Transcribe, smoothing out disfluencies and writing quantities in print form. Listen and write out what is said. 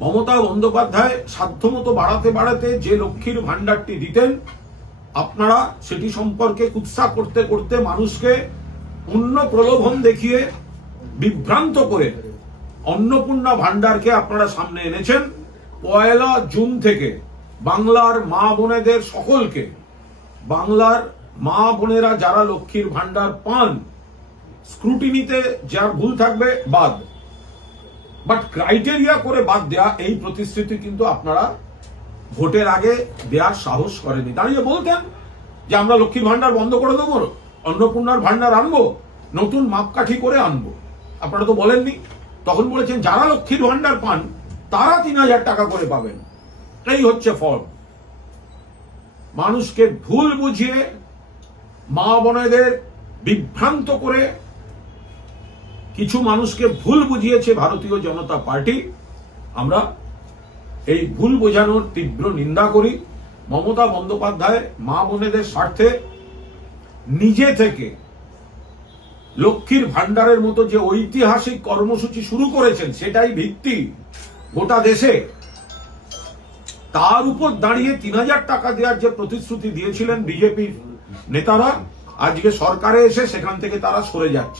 মমতা বন্দ্যোপাধ্যায় সাধ্যমতো বাড়াতে বাড়াতে যে লক্ষ্মীর ভান্ডারটি দিতেন, আপনারা সেটি সম্পর্কে কুৎসা করতে করতে মানুষকে অন্য প্রলোভন দেখিয়ে বিভ্রান্ত করে অন্নপূর্ণা ভান্ডারকে আপনারা সামনে এনেছেন। 1 জুন থেকে বাংলার মা বোনেদের সকলকে, বাংলার মা বোনেরা যারা লক্ষ্মীর ভান্ডার পান, স্ক্রুটিনিতে যার ভুল থাকবে বাদ, বাট ক্রাইটেরিয়া করে বাদ দেয়া, এই প্রতিশ্রুতি কিন্তু আপনারা ভোটের আগে দেওয়ার সাহস করেনি। দাঁড়িয়ে বলতেন যে আমরা লক্ষ্মীর ভান্ডার বন্ধ করে দেবো, অন্নপূর্ণার ভান্ডার আনবো, নতুন মাপকাঠি করে আনবো। আপনারা তো বলেননি। তখন বলেছেন যারা লক্ষ্মীর ভান্ডার পান তারা 3000 টাকা করে পাবেন। এই হচ্ছে ফল। মানুষকে ভুল বুঝিয়ে, মা বোনেদের বিভ্রান্ত করে কিছু মানুষকে ভুল বুঝিয়েছে ভারতীয় জনতা পার্টি। আমরা এই ভুল বোঝানোর তীব্র নিন্দা করি। মমতা বন্দ্যোপাধ্যায় মা বোনেদের স্বার্থে নিজে থেকে লক্ষ্মীর ভান্ডারের মতো যে ঐতিহাসিক কর্মসূচি শুরু করেছেন, সেটাই ভিত্তি গোটা দেশে। তার উপর দাঁড়িয়ে 3000 টাকা দেওয়ার যে প্রতিশ্রুতি দিয়েছিলেন বিজেপির নেতারা, আজকে সরকারে এসে সেখান থেকে তারা সরে যাচ্ছে।